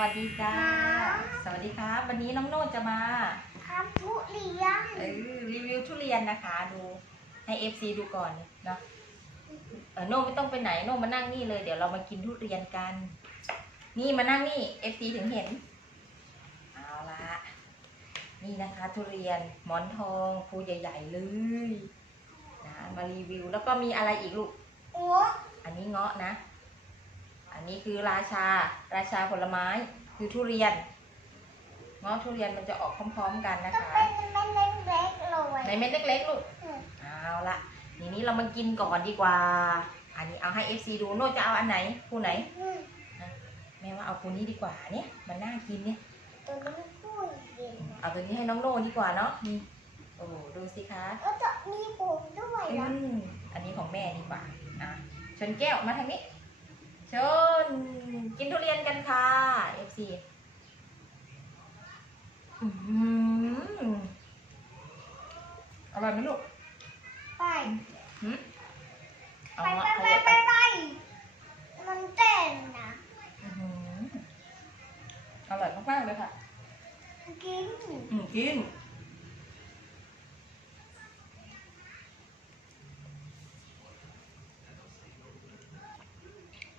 วัสดีจ้า สวัสดีครับ วันนี้น้องโนดจะมาครับทุเรียนเออรีวิวทุเรียนนะคะ ดูให้ FC ดูก่อนเนาะเออโนไม่ต้องไปไหนโนมานั่งนี่เลย เดี๋ยวเรามากินทุเรียนกัน นี่มานั่งนี่ FC ถึงเห็น เอาละนี่นะคะ ทุเรียนหมอนทองภูใหญ่ ๆ เลยนะมารีวิวแล้วก็มีอะไรอีกลูกโอ้อันนี้เงาะนะ อันนี้คือราชา ราชาผลไม้คือทุเรียนเงาะทุเรียนมันจะออกพร้อมๆกันนะก็คะ เป็นเม็ดเล็กๆเลยในเม็ดเล็กๆลูก อืมเอาละทีนี้เรามากินก่อนดีกว่า อันนี้เอาให้ FC ดูโน่จะเอาอันไหนผู้ไหน อืมแม่ว่าเอาผู้นี้ดีกว่าเนี่ยมันน่ากินเนี่ย ตัวนี้ไม่พูดเย็นนะเอาตัวนี้ให้น้องโน่ดีกว่าเนาะนี่โอ้โหดูสิคะ แล้วจะมีผมด้วยอืนะมอันนี้ของแม่ดีกว่าอะชนแก้วมาทางนี้ ชน กินทุเรียนกันค่ะ FC อืมอร่อยไหมลูกไปหืมเอาไปเงาะไปขไปยับไปไปไปมันเต้นนะอื้อหืออร่อยมากๆเลยค่ะ กิน อืมกิน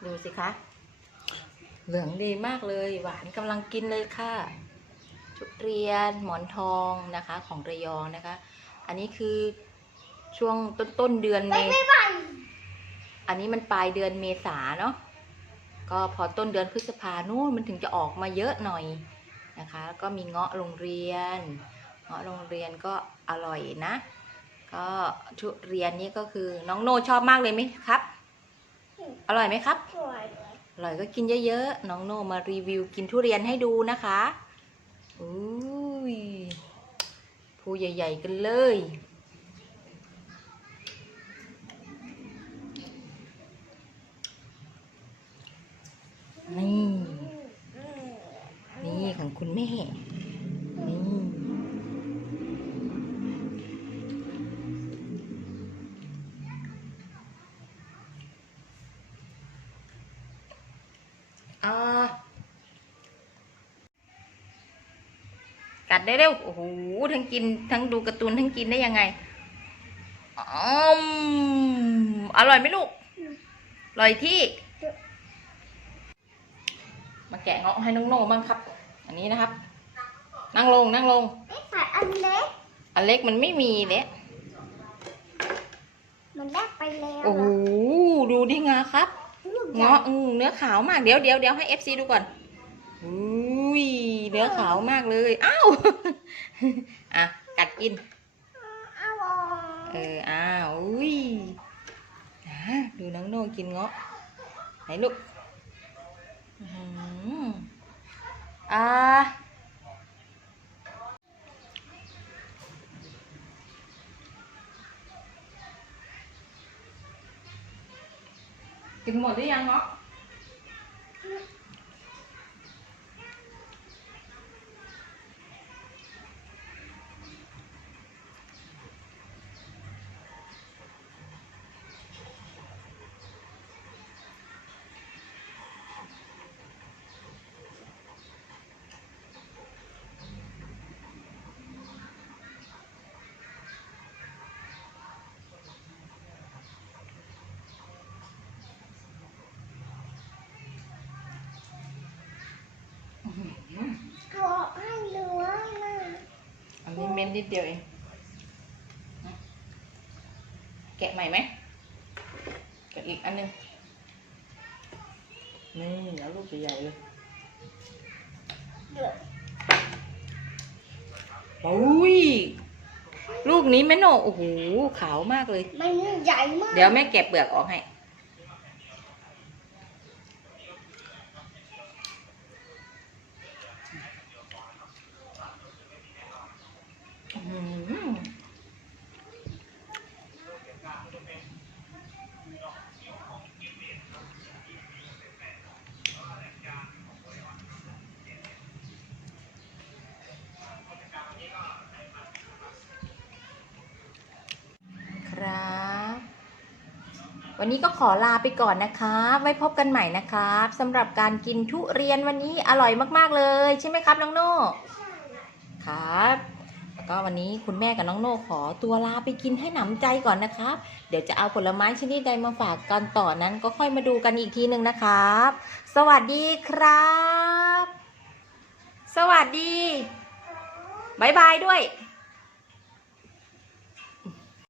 ดูสิคะ เหลืองดีมากเลย หวานกำลังกินเลยค่ะทุเรียนหมอนทองนะคะของระยองนะคะ อันนี้คือช่วงต้นต้นๆเดือนไปเมไม่ไปอันนี้มันปลายเดือนเมษาเนาะก็พอต้นเดือนพฤษภานู่นมันถึงจะออกมาเยอะหน่อยนะคะ แล้วก็มีเงาะโรงเรียน เงาะโรงเรียนก็อร่อยนะ ก็ทุเรียนนี่ก็คือน้องโนชอบมากเลยไหมครับ อร่อยไหมครับ สวยเลยอร่อยก็กินเยอะๆ น้องโนมารีวิวกินทุเรียนให้ดูนะคะอุ้ยภูใหญ่ๆกันเลย นี่อืมนี่ของคุณแม่ นี่ อ่า กัดได้เร็วโอ้โหทั้งกินทั้งดูการ์ตูนทั้งกินได้ยังไงอืมอร่อยไหมลูกอร่อยที่ มาแกะเงาะให้น้องโน่บ้างครับ อันนี้นะครับ นั่งลงนั่งลงไม่ใส่อันเล็กอันเล็กมันไม่มีเลยมันแลกไปแล้วโอ้โหดูดิงาครับลูกใหญ่เงาะอืมเนื้อขาวมากเดี๋ยวเดี๋ยวเดี๋ยวให้ FC ดูก่อนอุ้ย เนื้อขาวมากเลย อ้าว อะ กัดกิน เอาออกเอออ้าว อุ้ยอะดูน้องโน่กินเงาะ ไหนลูกอื้อหืออ่ากินหมดหรือยังเงาะอื้อหือ เอาออกให้เหลือนะ อันนี้เม็ดนิดเดียวเองนะแกะใหม่ไหมแกะอีกอันหนึง นี่แล้วลูกใหญ่ๆเลยเหลือโอ้ย ลูกนี้แม่โนโอ้โห ขาวมากเลย มันใหญ่มาก เดี๋ยวแม่แกะเปลือกออกให้ อื้อหือ ครับวันนี้ก็ขอลาไปก่อนนะครับไว้พบกันใหม่นะครับสำหรับการกินทุเรียนวันนี้อร่อยมาก ๆ เลย ใช่ไหมครับ น้องโน่ วันนี้คุณแม่กับน้องโน่ขอตัวลาไปกินให้หนำใจก่อนนะครับ เดี๋ยวจะเอาผลไม้ชนิดใดมาฝากกันต่อนั้นก็ค่อยมาดูกันอีกทีหนึ่งนะครับ สวัสดีครับ สวัสดีบายบายด้วย